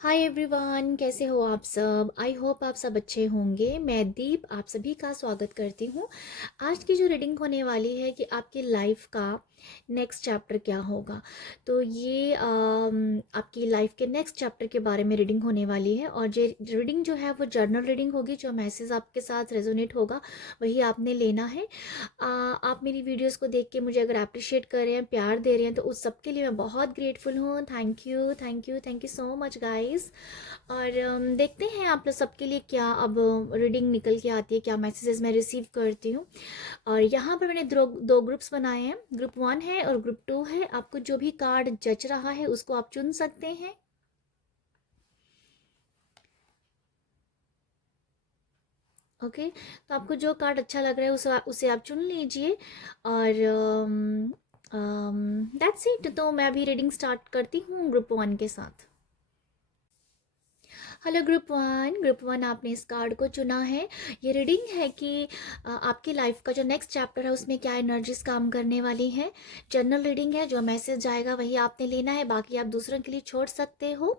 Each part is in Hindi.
हाय एवरीवन, कैसे हो आप सब। आई होप आप सब अच्छे होंगे। मैं दीप आप सभी का स्वागत करती हूँ। आज की जो रीडिंग होने वाली है कि आपकी लाइफ का नेक्स्ट चैप्टर क्या होगा। तो ये आपकी लाइफ के नेक्स्ट चैप्टर के बारे में रीडिंग होने वाली है। और ये रीडिंग जो है वो जर्नल रीडिंग होगी। जो मैसेज आपके साथ रेजोनेट होगा वही आपने लेना है। आप मेरी वीडियोस को देख के मुझे अगर अप्रिशिएट कर रहे हैं, प्यार दे रहे हैं, तो उस सब के लिए मैं बहुत ग्रेटफुल हूँ। Thank you, thank you, thank you so much guys. और देखते हैं आप लोग सबके लिए क्या अब रीडिंग निकल के आती है, क्या मैसेजेस मैं रिसीव करती हूँ। और यहाँ पर मैंने दो ग्रुप्स बनाए हैं। ग्रुप 1 है और ग्रुप 2 है। आपको जो भी कार्ड जच रहा है उसको आप चुन सकते हैं। ओके, तो आपको जो कार्ड अच्छा लग रहा है उसे आप चुन लीजिए। और दैट्स इट। तो मैं अभी रीडिंग स्टार्ट करती हूँ ग्रुप 1 के साथ। हेलो ग्रुप 1 आपने इस कार्ड को चुना है। ये रीडिंग है कि आपकी लाइफ का जो नेक्स्ट चैप्टर है उसमें क्या एनर्जीज काम करने वाली हैं। जनरल रीडिंग है, जो मैसेज जाएगा वही आपने लेना है, बाकी आप दूसरों के लिए छोड़ सकते हो।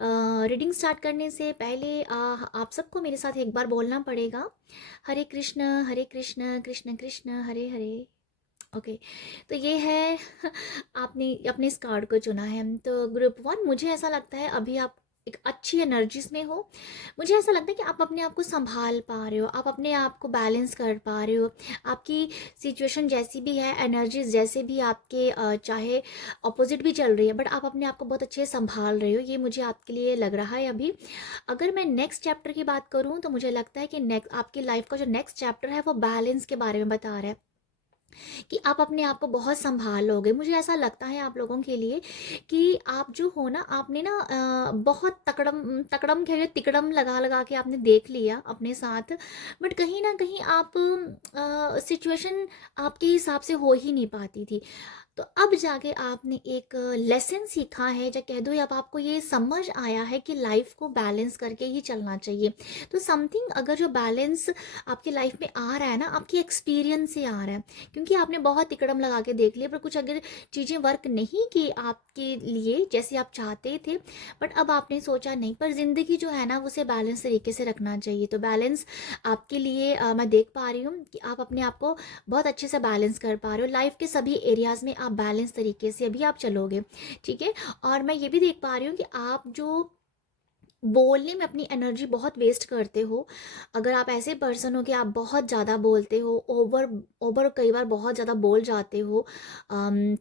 रीडिंग स्टार्ट करने से पहले आप सबको मेरे साथ एक बार बोलना पड़ेगा, हरे कृष्ण कृष्ण कृष्ण हरे हरे। ओके, तो ये है आपने अपने इस कार्ड को चुना है। तो ग्रुप 1, मुझे ऐसा लगता है अभी आप एक अच्छी एनर्जीज में हो। मुझे ऐसा लगता है कि आप अपने आप को संभाल पा रहे हो, आप अपने आप को बैलेंस कर पा रहे हो। आपकी सिचुएशन जैसी भी है, एनर्जीज जैसे भी आपके चाहे अपोजिट भी चल रही है, बट आप अपने आप को बहुत अच्छे से संभाल रहे हो। ये मुझे आपके लिए लग रहा है अभी। अगर मैं नेक्स्ट चैप्टर की बात करूँ तो मुझे लगता है कि नेक्स्ट आपकी लाइफ का जो नेक्स्ट चैप्टर है वो बैलेंस के बारे में बता रहा है कि आप अपने आप को बहुत संभालोगे। मुझे ऐसा लगता है आप लोगों के लिए कि आप जो हो ना, आपने ना बहुत तकड़म तकड़म कह तिकड़म लगा लगा के आपने देख लिया अपने साथ, बट कहीं ना कहीं आप सिचुएशन आपके हिसाब से हो ही नहीं पाती थी। तो अब जाके आपने एक लेसन सीखा है, या कह दो अब आपको ये समझ आया है कि लाइफ को बैलेंस करके ही चलना चाहिए। तो समथिंग अगर जो बैलेंस आपकी लाइफ में आ रहा है ना, आपकी एक्सपीरियंस से आ रहा है, क्योंकि आपने बहुत तिकड़म लगा के देख लिया, पर कुछ अगर चीज़ें वर्क नहीं की आपके लिए जैसे आप चाहते थे, बट अब आपने सोचा नहीं, पर ज़िंदगी जो है ना उसे बैलेंस तरीके से रखना चाहिए। तो बैलेंस आपके लिए मैं देख पा रही हूँ कि आप अपने आप को बहुत अच्छे से बैलेंस कर पा रहे हो। लाइफ के सभी एरियाज़ में आप बैलेंस तरीके से अभी आप चलोगे, ठीक है। और मैं ये भी देख पा रही हूँ कि आप जो बोलने में अपनी एनर्जी बहुत वेस्ट करते हो। अगर आप ऐसे पर्सन हो कि आप बहुत ज़्यादा बोलते हो, ओवर ओवर कई बार बहुत ज़्यादा बोल जाते हो,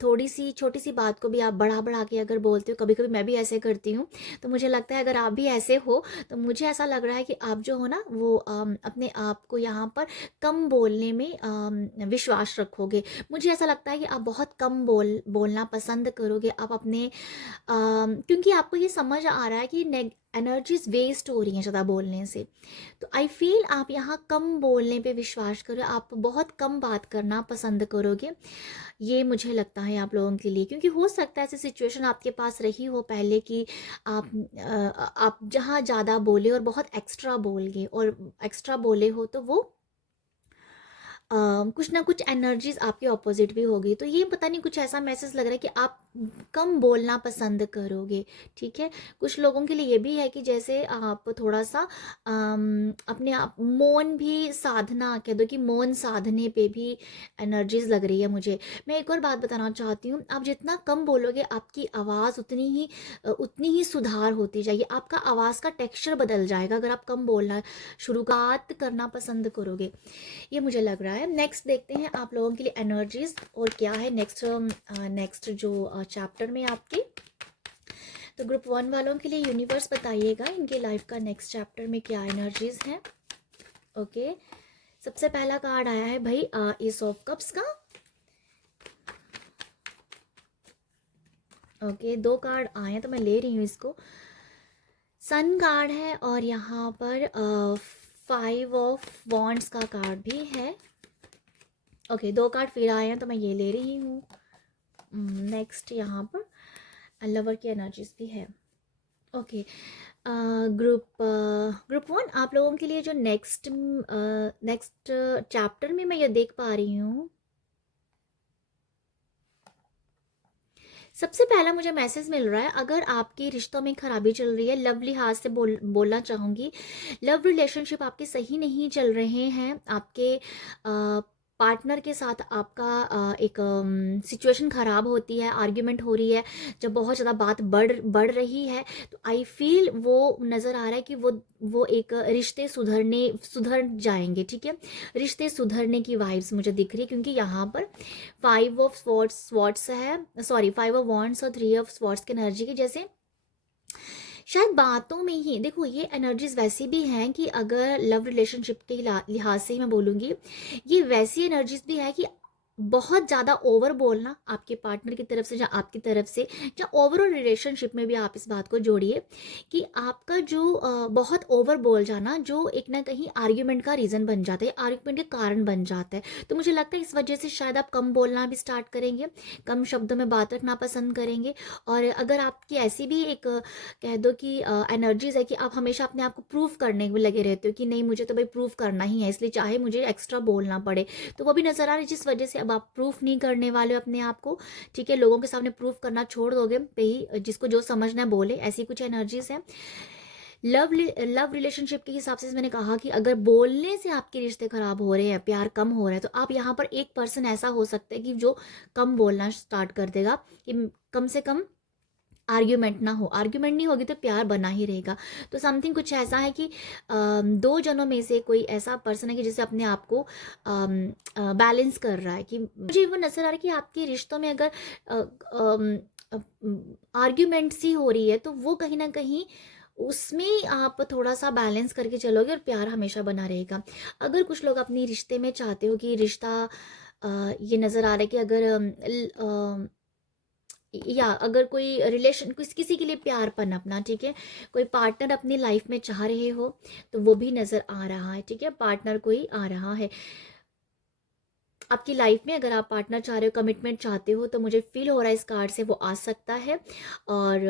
थोड़ी सी छोटी सी बात को भी आप बढ़ा बढ़ा के अगर बोलते हो, कभी कभी मैं भी ऐसे करती हूँ। तो मुझे लगता है अगर आप भी ऐसे हो तो मुझे ऐसा लग रहा है कि आप जो हो ना वो अपने आप को यहाँ पर कम बोलने में विश्वास रखोगे। मुझे ऐसा लगता है कि आप बहुत कम बोलना पसंद करोगे। आप अपने क्योंकि आपको ये समझ आ रहा है कि एनर्जीज वेस्ट हो रही हैं ज़्यादा बोलने से। तो आई फील आप यहाँ कम बोलने पे विश्वास करो, आप बहुत कम बात करना पसंद करोगे। ये मुझे लगता है आप लोगों के लिए, क्योंकि हो सकता है ऐसी सिचुएशन आपके पास रही हो पहले कि आप जहाँ ज़्यादा बोले और बहुत एक्स्ट्रा बोल गए, और एक्स्ट्रा बोले हो तो वो कुछ ना कुछ एनर्जीज आपके ऑपोजिट भी होगी। तो ये पता नहीं कुछ ऐसा मैसेज लग रहा है कि आप कम बोलना पसंद करोगे, ठीक है। कुछ लोगों के लिए ये भी है कि जैसे आप थोड़ा सा अपने आप मौन भी साधना, कह दो कि मौन साधने पे भी एनर्जीज लग रही है मुझे। मैं एक और बात बताना चाहती हूँ, आप जितना कम बोलोगे आपकी आवाज़ उतनी ही सुधार होती जाएगी। आपका आवाज़ का टेक्सचर बदल जाएगा अगर आप कम बोलना शुरुआत करना पसंद करोगे। ये मुझे लग रहा है। नेक्स्ट देखते हैं आप लोगों के लिए एनर्जीज और क्या है नेक्स्ट नेक्स्ट जो चैप्टर में आपके। तो ग्रुप 1 वालों के लिए यूनिवर्स बताइएगा इनके लाइफ का नेक्स्ट चैप्टर में क्या एनर्जीज हैं। ओके, सबसे पहला कार्ड आया है भाई एस ऑफ कप्स का। ओके, दो कार्ड आए हैं तो मैं ले रही हूँ इसको। सन कार्ड है और यहाँ पर 5 ऑफ वॉन्ड्स का कार्ड भी है। ओके, दो कार्ड फिर आए हैं तो मैं ये ले रही हूँ। नेक्स्ट यहाँ पर लवर की एनर्जीज भी है। ओके, ग्रुप 1 आप लोगों के लिए जो नेक्स्ट नेक्स्ट चैप्टर में मैं ये देख पा रही हूँ, सबसे पहला मुझे मैसेज मिल रहा है, अगर आपके रिश्तों में खराबी चल रही है, लव लिहाज से बोलना चाहूँगी, लव रिलेशनशिप आपके सही नहीं चल रहे हैं, आपके पार्टनर के साथ आपका एक सिचुएशन ख़राब होती है, आर्ग्यूमेंट हो रही है, जब बहुत ज़्यादा बात बढ़ रही है, तो आई फील वो नज़र आ रहा है कि वो एक रिश्ते सुधर जाएंगे, ठीक है। रिश्ते सुधरने की वाइब्स मुझे दिख रही है, क्योंकि यहाँ पर 5 ऑफ स्वॉर्ड्स है, सॉरी 5 ऑफ वॉन्ड्स और 3 ऑफ स्वॉर्ड्स की एनर्जी की, जैसे शायद बातों में ही देखो, ये एनर्जीज वैसी भी हैं कि अगर लव रिलेशनशिप के लिहाज से ही मैं बोलूँगी, ये वैसी एनर्जीज भी है कि बहुत ज़्यादा ओवर बोलना आपके पार्टनर की तरफ से या आपकी तरफ से, या ओवरऑल रिलेशनशिप में भी आप इस बात को जोड़िए कि आपका जो बहुत ओवर बोल जाना, जो एक ना कहीं आर्ग्यूमेंट का रीज़न बन जाता है, आर्ग्यूमेंट के कारण बन जाता है। तो मुझे लगता है इस वजह से शायद आप कम बोलना भी स्टार्ट करेंगे, कम शब्दों में बात रखना पसंद करेंगे। और अगर आपकी ऐसी भी एक कह दो कि एनर्जीज है कि आप हमेशा अपने आप को प्रूव करने में लगे रहते हो कि नहीं, मुझे तो भाई प्रूव करना ही है, इसलिए चाहे मुझे एक्स्ट्रा बोलना पड़े, तो वो भी नजर आ रही है, जिस वजह से अब आप प्रूफ नहीं करने वाले हो अपने आप को, ठीक है। लोगों के सामने प्रूफ करना छोड़ दोगे, भाई जिसको जो समझना है बोले, ऐसी कुछ एनर्जीज है। लव रिलेशनशिप के हिसाब से मैंने कहा कि अगर बोलने से आपके रिश्ते खराब हो रहे हैं, प्यार कम हो रहा है, तो आप यहाँ पर एक पर्सन ऐसा हो सकता है कि जो कम बोलना स्टार्ट कर देगा, कि कम से कम आर्ग्यूमेंट ना हो। आर्ग्यूमेंट नहीं होगी तो प्यार बना ही रहेगा। तो समथिंग कुछ ऐसा है कि दो जनों में से कोई ऐसा पर्सन है कि जिसे अपने आप को बैलेंस कर रहा है, कि मुझे वो नजर आ रहा है कि आपके रिश्तों में अगर आर्ग्यूमेंट सी हो रही है, तो वो कहीं ना कहीं उसमें आप थोड़ा सा बैलेंस करके चलोगे और प्यार हमेशा बना रहेगा। अगर कुछ लोग अपने रिश्ते में चाहते हो कि रिश्ता ये नज़र आ रहा है कि अगर या अगर कोई रिलेशन किसी के लिए प्यार पनपना, ठीक है, कोई पार्टनर अपनी लाइफ में चाह रहे हो, तो वो भी नज़र आ रहा है, ठीक है। पार्टनर कोई आ रहा है आपकी लाइफ में, अगर आप पार्टनर चाह रहे हो, कमिटमेंट चाहते हो, तो मुझे फील हो रहा है इस कार्ड से वो आ सकता है। और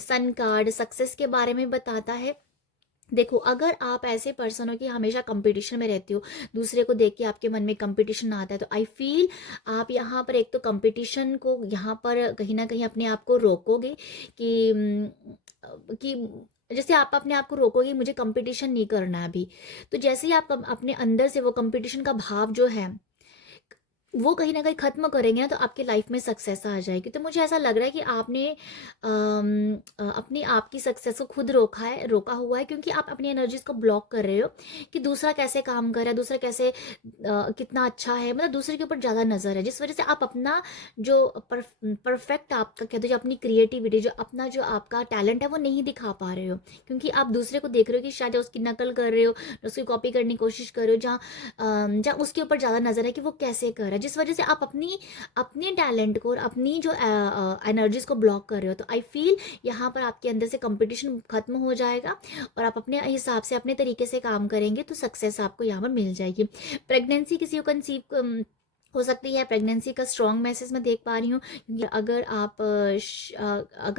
सन कार्ड सक्सेस के बारे में बताता है। देखो, अगर आप ऐसे पर्सन हो कि हमेशा कंपटीशन में रहते हो, दूसरे को देख के आपके मन में कंपटीशन आता है, तो आई फील आप यहाँ पर एक तो कंपटीशन को यहाँ पर कहीं ना कहीं अपने आप को रोकोगे, कि जैसे आप अपने आप को रोकोगे, मुझे कंपटीशन नहीं करना है अभी। तो जैसे ही आप अपने अंदर से वो कंपटीशन का भाव जो है वो कहीं ना कहीं खत्म करेंगे ना, तो आपके लाइफ में सक्सेस आ जाएगी। तो मुझे ऐसा लग रहा है कि आपने अपनी आप की सक्सेस को खुद रोका हुआ है, क्योंकि आप अपनी एनर्जीज को ब्लॉक कर रहे हो कि दूसरा कैसे काम कर रहा है, दूसरा कैसे कितना अच्छा है, मतलब दूसरे के ऊपर ज़्यादा नज़र है, जिस वजह से आप अपना जो परफेक्ट आपका कहते हो, जो अपनी क्रिएटिविटी, जो आपका टैलेंट है, वो नहीं दिखा पा रहे हो, क्योंकि आप दूसरे को देख रहे हो कि शायद उसकी नकल कर रहे हो, उसकी कॉपी करने की कोशिश कर रहे हो, जहाँ उसके ऊपर ज़्यादा नज़र है कि वो कैसे कर रहा है, जिस वजह से आप अपने टैलेंट को और अपनी जो एनर्जीज को ब्लॉक कर रहे हो। तो आई फील यहाँ पर आपके अंदर से कंपटीशन खत्म हो जाएगा, और आप अपने हिसाब से अपने तरीके से काम करेंगे, तो सक्सेस आपको यहाँ पर मिल जाएगी। प्रेगनेंसी किसी को कंसीव हो सकती है, प्रेगनेंसी का स्ट्रॉन्ग मैसेज मैं देख पा रही हूँ, क्योंकि अगर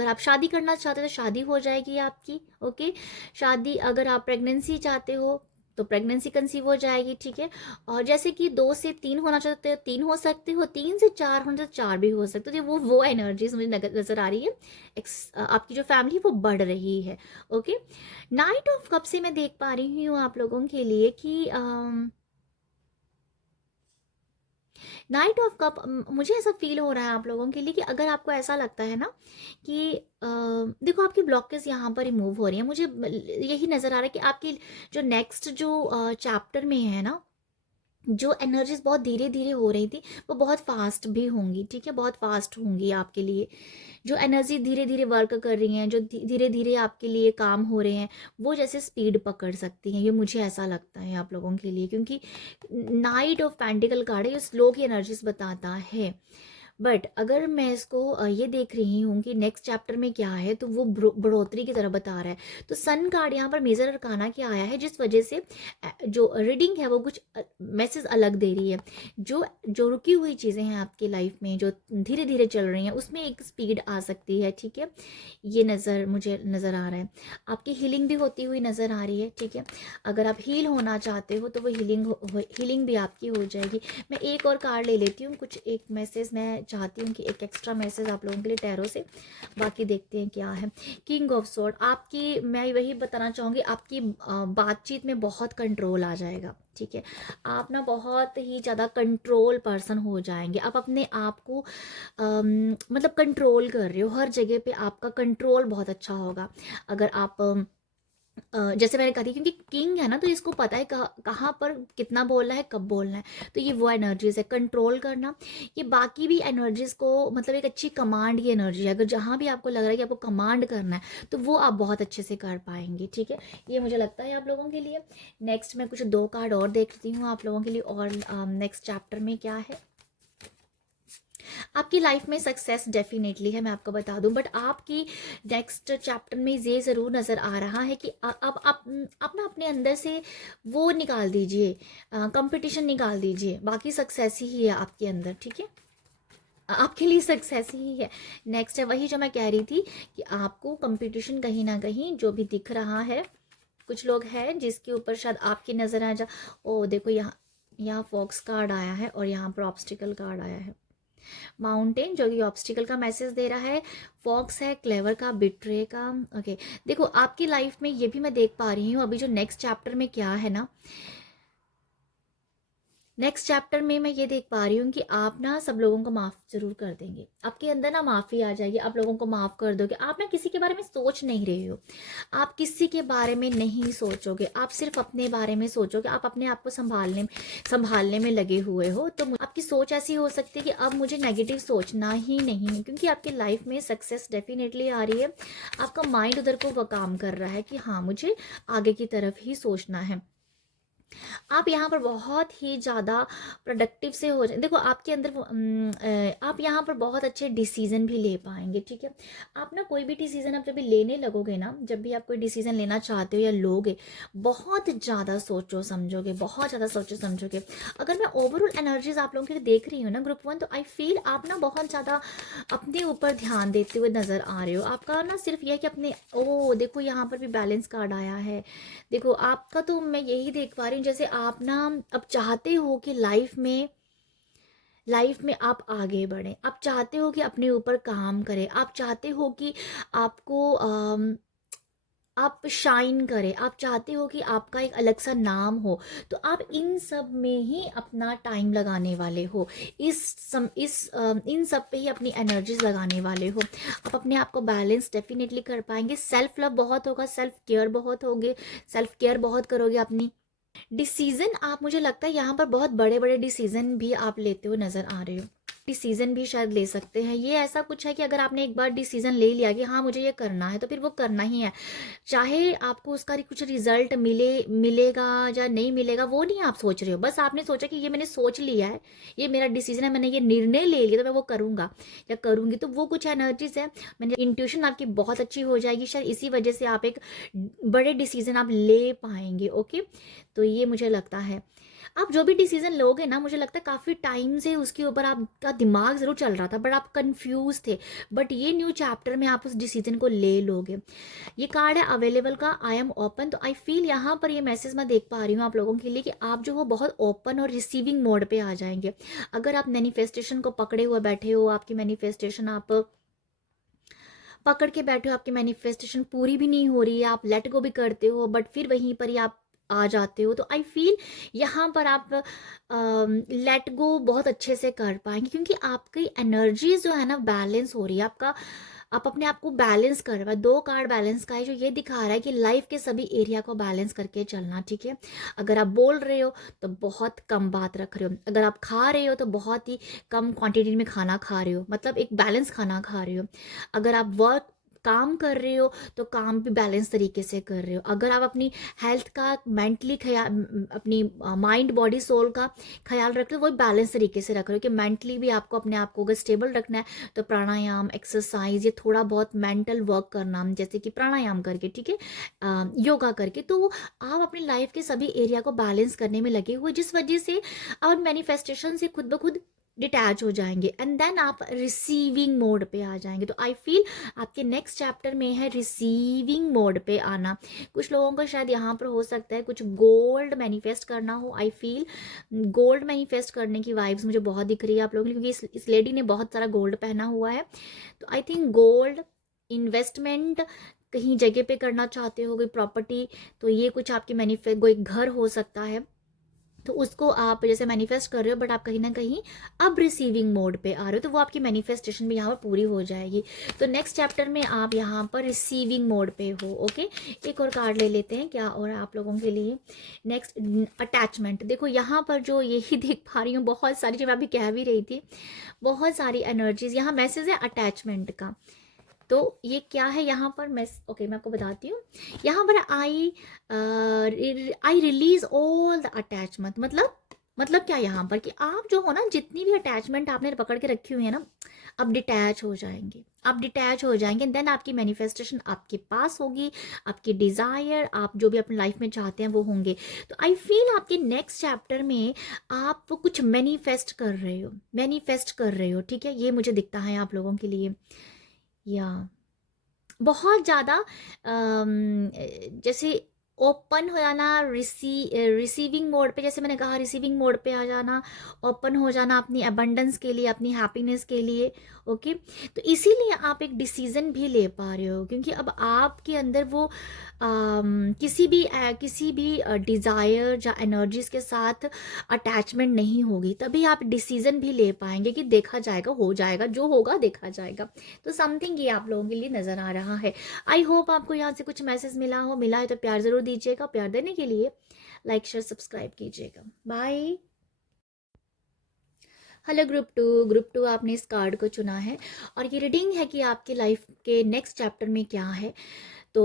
आप शादी करना चाहते हो तो शादी हो जाएगी आपकी, ओके। शादी, अगर आप प्रेगनेंसी चाहते हो तो प्रेगनेंसी कंसीव हो जाएगी, ठीक है। और जैसे कि 2 से 3 होना चाहते हो, 3 हो सकते हो, 3 से 4 होना चाहते 4 भी हो सकते हो। तो वो एनर्जीज मुझे नजर आ रही है। आपकी जो फैमिली वो बढ़ रही है, ओके। नाइट ऑफ कप से मैं देख पा रही हूँ आप लोगों के लिए कि नाइट ऑफ कप, मुझे ऐसा फील हो रहा है आप लोगों के लिए कि अगर आपको ऐसा लगता है ना कि देखो, आपकी ब्लॉकेज यहाँ पर रिमूव हो रही है, मुझे यही नज़र आ रहा है कि आपकी जो नेक्स्ट जो चैप्टर में है ना, जो एनर्जीज बहुत धीरे धीरे हो रही थी, वो बहुत फास्ट भी होंगी, ठीक है, बहुत फास्ट होंगी आपके लिए। जो एनर्जी धीरे धीरे वर्क कर रही हैं, जो धीरे धीरे आपके लिए काम हो रहे हैं, वो जैसे स्पीड पकड़ सकती हैं, ये मुझे ऐसा लगता है आप लोगों के लिए, क्योंकि नाइट ऑफ पेंटिकल कार्ड है, ये स्लो की एनर्जीज बताता है। बट अगर मैं इसको ये देख रही हूँ कि नेक्स्ट चैप्टर में क्या है, तो वो बढ़ोतरी की तरह बता रहा है। तो सन कार्ड यहाँ पर मेजर अरकाना के आया है, जिस वजह से जो रीडिंग है वो कुछ मैसेज अलग दे रही है। जो जो रुकी हुई चीज़ें हैं आपकी लाइफ में, जो धीरे धीरे चल रही हैं, उसमें एक स्पीड आ सकती है, ठीक है। ये मुझे नज़र आ रहा है। आपकी हीलिंग भी होती हुई नज़र आ रही है, ठीक है। अगर आप हील होना चाहते हो तो वो हीलिंग भी आपकी हो जाएगी। मैं एक और कार्ड ले लेती हूँ, कुछ एक मैसेज मैं चाहती हूँ कि एक एक्स्ट्रा मैसेज आप लोगों के लिए टैरो से, बाकी देखते हैं क्या है। किंग ऑफ स्वॉर्ड, आपकी, मैं वही बताना चाहूँगी, आपकी बातचीत में बहुत कंट्रोल आ जाएगा, ठीक है। आप ना बहुत ही ज़्यादा कंट्रोल पर्सन हो जाएंगे। आप अपने आप को मतलब कंट्रोल कर रहे हो, हर जगह पे आपका कंट्रोल बहुत अच्छा होगा। अगर आप जैसे मैंने कहा थी, क्योंकि किंग है ना, तो इसको पता है कहाँ पर कितना बोलना है, कब बोलना है, तो ये वो एनर्जीज है कंट्रोल करना। ये बाकी भी एनर्जीज को मतलब एक अच्छी कमांड की एनर्जी है। अगर जहाँ भी आपको लग रहा है कि आपको कमांड करना है तो वो आप बहुत अच्छे से कर पाएंगे, ठीक है। ये मुझे लगता है आप लोगों के लिए। नेक्स्ट मैं कुछ 2 कार्ड और देखती हूँ आप लोगों के लिए, और नेक्स्ट चैप्टर में क्या है। आपकी लाइफ में सक्सेस डेफिनेटली है, मैं आपको बता दूं, बट आपकी नेक्स्ट चैप्टर में ये ज़रूर नज़र आ रहा है कि अब आप ना अपने अंदर से वो निकाल दीजिए, कंपटीशन निकाल दीजिए, बाकी सक्सेस ही है आपके अंदर, ठीक है। आपके लिए सक्सेस ही है। नेक्स्ट है वही जो मैं कह रही थी कि आपको कंपटीशन कहीं ना कहीं जो भी दिख रहा है, कुछ लोग हैं जिसके ऊपर शायद आपकी नज़र आ जा। ओ देखो, यहाँ फॉक्स कार्ड आया है और यहाँ पर ऑब्स्टिकल कार्ड आया है। माउंटेन जो कि ऑब्स्टिकल का मैसेज दे रहा है, फॉक्स है क्लेवर का, बिट्रे का। ओके, देखो आपकी लाइफ में ये भी मैं देख पा रही हूँ अभी जो नेक्स्ट चैप्टर में क्या है ना, नेक्स्ट चैप्टर में मैं ये देख पा रही हूँ कि आप ना सब लोगों को माफ़ जरूर कर देंगे। आपके अंदर ना माफ़ी आ जाएगी, आप लोगों को माफ़ कर दोगे। आप ना किसी के बारे में सोच नहीं रहे हो, आप किसी के बारे में नहीं सोचोगे, आप सिर्फ अपने बारे में सोचोगे। आप अपने आप को संभालने में लगे हुए हो। तो आपकी सोच ऐसी हो सकती है कि अब मुझे नेगेटिव सोचना ही नहीं है, क्योंकि आपकी लाइफ में सक्सेस डेफिनेटली आ रही है। आपका माइंड उधर को वो काम कर रहा है कि हाँ मुझे आगे की तरफ ही सोचना है। आप यहाँ पर बहुत ही ज़्यादा प्रोडक्टिव से हो जाए। देखो आपके अंदर आप यहाँ पर बहुत अच्छे डिसीजन भी ले पाएंगे, ठीक है। आप ना कोई भी डिसीजन आप जब भी लेने लगोगे ना, जब भी आप कोई डिसीजन लेना चाहते हो या लोगे, बहुत ज़्यादा सोचो समझोगे, बहुत ज़्यादा सोचो समझोगे। अगर मैं ओवरऑल एनर्जीज आप लोगों के लिए देख रही हूँ ना ग्रुप 1, तो आई फील आप ना बहुत ज़्यादा अपने ऊपर ध्यान देते हुए नज़र आ रहे हो। आपका ना सिर्फ यह है कि अपने, ओ देखो यहाँ पर भी बैलेंस कार्ड आया है। देखो आपका तो मैं यही देख पा रही हूँ, जैसे आप ना अब चाहते हो कि लाइफ में आप आगे बढ़ें, आप चाहते हो कि अपने ऊपर काम करें, आप चाहते हो कि आपको आप शाइन करें, आप चाहते हो कि आपका एक अलग सा नाम हो। तो आप इन सब में ही अपना टाइम लगाने वाले हो, इन सब पे ही अपनी एनर्जीज लगाने वाले हो। आप अपने आप को बैलेंस डेफिनेटली कर पाएंगे। सेल्फ लव बहुत होगा, सेल्फ केयर बहुत होगे, सेल्फ केयर बहुत करोगे अपनी। डिसीजन आप, मुझे लगता है यहाँ पर बहुत बड़े बड़े डिसीजन भी आप लेते हुए नजर आ रहे हो। डिसीजन भी शायद ले सकते हैं। ये ऐसा कुछ है कि अगर आपने एक बार डिसीजन ले लिया कि हाँ मुझे ये करना है, तो फिर वो करना ही है। चाहे आपको उसका कुछ रिजल्ट मिलेगा या नहीं मिलेगा, वो नहीं आप सोच रहे हो। बस आपने सोचा कि ये मैंने सोच लिया है, ये मेरा डिसीजन है, मैंने ये निर्णय ले लिया, तो मैं वो करूंगा या करूंगी। तो वो कुछ एनर्जीज है, मैंने इंट्यूशन आपकी बहुत अच्छी हो जाएगी। शायद इसी वजह से आप एक बड़े डिसीजन आप ले पाएंगे। ओके, तो ये मुझे लगता है आप जो भी डिसीजन लोगे ना, मुझे लगता है काफ़ी टाइम से उसके ऊपर आपका दिमाग ज़रूर चल रहा था, बट आप कंफ्यूज थे। बट ये न्यू चैप्टर में आप उस डिसीजन को ले लोगे। ये कार्ड है अवेलेबल का, आई एम ओपन। तो आई फील यहाँ पर ये मैसेज मैं देख पा रही हूँ आप लोगों के लिए कि आप जो हो बहुत ओपन और रिसीविंग मोड पे आ जाएंगे। अगर आप मैनिफेस्टेशन को पकड़े हुए बैठे हो, आपकी मैनिफेस्टेशन आप पकड़ के बैठे हो, आपकी मैनिफेस्टेशन पूरी भी नहीं हो रही है, आप लेट गो भी करते हो, बट फिर वहीं पर ही आप आ जाते हो। तो आई फील यहाँ पर आप लेट गो बहुत अच्छे से कर पाएंगे, क्योंकि आपकी एनर्जी जो है ना बैलेंस हो रही है। आप अपने आप को बैलेंस कर रहे हो। 2 कार्ड बैलेंस का है, जो ये दिखा रहा है कि लाइफ के सभी एरिया को बैलेंस करके चलना, ठीक है। अगर आप बोल रहे हो तो बहुत कम बात रख रहे हो, अगर आप खा रहे हो तो बहुत ही कम क्वांटिटी में खाना खा रहे हो, मतलब एक बैलेंस खाना खा रहे हो। अगर आप वर्क काम कर रहे हो तो काम भी बैलेंस तरीके से कर रहे हो। अगर आप अपनी हेल्थ का, मेंटली ख्याल, अपनी माइंड बॉडी सोल का ख्याल रख रहे हो, वो बैलेंस तरीके से रख रहे हो कि मेंटली भी आपको अपने आप को अगर स्टेबल रखना है, तो प्राणायाम, एक्सरसाइज, ये थोड़ा बहुत मेंटल वर्क करना, जैसे कि प्राणायाम करके, ठीक है, योगा करके, तो आप अपनी लाइफ के सभी एरिया को बैलेंस करने में लगे हुए, जिस वजह से आप मैनिफेस्टेशन से खुद ब खुद डिटैच हो जाएंगे एंड देन आप रिसीविंग मोड पे आ जाएंगे। तो आई फील आपके नेक्स्ट चैप्टर में है रिसीविंग मोड पे आना। कुछ लोगों को शायद यहाँ पर हो सकता है कुछ गोल्ड मैनिफेस्ट करना हो। आई फील गोल्ड मैनिफेस्ट करने की वाइब्स मुझे बहुत दिख रही है आप लोगों की, क्योंकि इस लेडी ने बहुत सारा गोल्ड पहना हुआ है। तो आई थिंक गोल्ड इन्वेस्टमेंट कहीं जगह पे करना चाहते हो, कोई प्रॉपर्टी, तो ये कुछ आपके मैनिफेस्ट, कोई घर हो सकता है, तो उसको आप जैसे मैनिफेस्ट कर रहे हो, बट आप कहीं ना कहीं अब रिसीविंग मोड पे आ रहे हो, तो वो आपकी मैनिफेस्टेशन भी यहाँ पर पूरी हो जाएगी। तो नेक्स्ट चैप्टर में आप यहाँ पर रिसीविंग मोड पे हो। ओके, एक और कार्ड ले लेते हैं क्या और आप लोगों के लिए। Next attachment. देखो यहाँ पर जो यही देख पा रही हूँ बहुत सारी, जो मैं अभी कह भी रही थी, बहुत सारी एनर्जीज। यहाँ मैसेज है अटैचमेंट का। तो ये क्या है यहाँ पर, मैं मैं आपको बताती हूँ। यहाँ पर I release all the attachment, मतलब क्या यहाँ पर कि आप जो हो ना, जितनी भी अटैचमेंट आपने पकड़ के रखी हुई है ना, अब डिटैच हो जाएंगे, अब डिटैच हो जाएंगे। देन आपकी मैनिफेस्टेशन आपके पास होगी, आपकी डिज़ायर, आप जो भी अपनी लाइफ में चाहते हैं वो होंगे। तो आई फील आपके नेक्स्ट चैप्टर में आप कुछ मैनिफेस्ट कर रहे हो, मैनिफेस्ट कर रहे हो, ठीक है, ये मुझे दिखता है आप लोगों के लिए। या बहुत ज़्यादा जैसे ओपन हो जाना, रिसीविंग मोड पे, जैसे मैंने कहा रिसीविंग मोड पे आ जाना, ओपन हो जाना अपनी अबंडेंस के लिए, अपनी हैप्पीनेस के लिए। ओके, तो इसीलिए आप एक डिसीजन भी ले पा रहे हो, क्योंकि अब आपके अंदर वो किसी भी डिज़ायर या एनर्जीज के साथ अटैचमेंट नहीं होगी, तभी आप डिसीजन भी ले पाएंगे कि देखा जाएगा, हो जाएगा, जो होगा देखा जाएगा। तो समथिंग ये आप लोगों के लिए नज़र आ रहा है। आई होप आपको यहाँ से कुछ मैसेज मिला हो, मिला है तो प्यार ज़रूर दीजिएगा। प्यार देने के लिए लाइक शेयर सब्सक्राइब कीजिएगा। बाय। हेलो ग्रुप टू आपने इस कार्ड को चुना है और ये रीडिंग है कि आपकी लाइफ के नेक्स्ट चैप्टर में क्या है। तो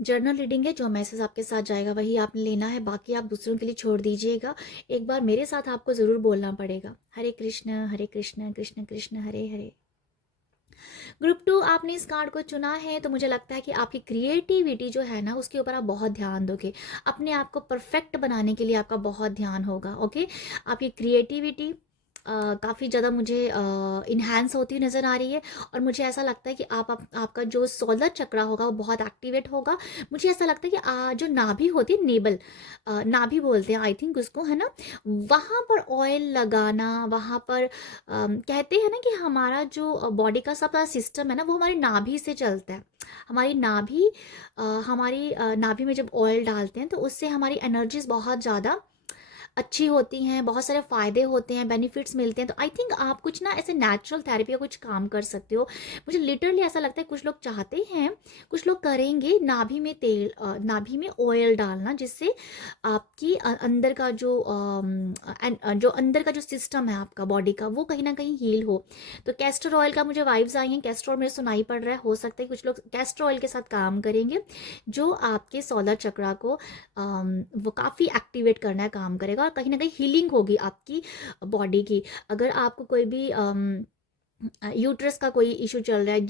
जर्नल रीडिंग है, जो मैसेज आपके साथ जाएगा वही आपने लेना है, बाकी आप दूसरों के लिए छोड़ दीजिएगा। एक बार मेरे साथ आपको ज़रूर बोलना पड़ेगा, हरे कृष्ण कृष्ण कृष्ण हरे हरे। ग्रुप 2 आपने इस कार्ड को चुना है, तो मुझे लगता है कि आपकी क्रिएटिविटी जो है ना, उसके ऊपर आप बहुत ध्यान दोगे, अपने आप को परफेक्ट बनाने के लिए आपका बहुत ध्यान होगा। ओके, आपकी क्रिएटिविटी काफ़ी ज़्यादा मुझे इन्हांस होती हुई नज़र आ रही है, और मुझे ऐसा लगता है कि आपका जो सोलर चक्र होगा वो बहुत एक्टिवेट होगा। मुझे ऐसा लगता है कि जो नाभि होती है, नेबल नाभि बोलते हैं आई थिंक उसको, है ना, वहाँ पर ऑयल लगाना, वहाँ पर कहते हैं ना कि हमारा जो बॉडी का सब सिस्टम है ना, वो हमारी नाभि से चलता है। हमारी नाभि में जब ऑयल डालते हैं तो उससे हमारी एनर्जीज बहुत ज़्यादा अच्छी होती हैं, बहुत सारे फ़ायदे होते हैं, बेनिफिट्स मिलते हैं। तो आई थिंक आप कुछ ना ऐसे नेचुरल थेरेपी का कुछ काम कर सकते हो। मुझे लिटरली ऐसा लगता है कुछ लोग चाहते हैं, कुछ लोग करेंगे, नाभि में नाभि में ऑयल डालना, जिससे आपकी अंदर का जो अंदर का जो सिस्टम है आपका बॉडी का, वो कहीं ना कहीं हील हो। तो कैस्टर ऑयल का मुझे वाइब्स आई हैं, कैस्टर ऑयल मुझे सुनाई पड़ रहा है। हो सकता है कुछ लोग कैस्टर ऑयल के साथ काम करेंगे, जो आपके सोलर चक्रा को वो काफ़ी एक्टिवेट करना है, काम करेगा, और कहीं ना कहीं हीलिंग होगी आपकी बॉडी की। अगर आपको कोई भी यूट्रस का कोई इशू चल रहा है,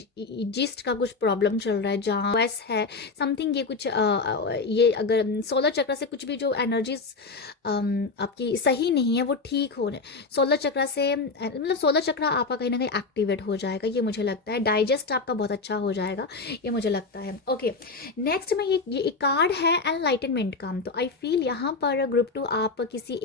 जिस्ट का कुछ प्रॉब्लम चल रहा है, जहाँ वेस है समथिंग, ये कुछ ये अगर सोलर चक्र से कुछ भी जो एनर्जीज आपकी सही नहीं है वो ठीक हो, सोलर चक्र से मतलब सोलर चक्र आपका कहीं ना कहीं एक्टिवेट हो जाएगा, ये मुझे लगता है। डाइजेस्ट आपका बहुत अच्छा हो जाएगा, ये मुझे लगता है। ओके, नेक्स्ट में ये एक कार्ड है एनलाइटनमेंट का। तो आई फील यहाँ पर ग्रुप 2 आप किसी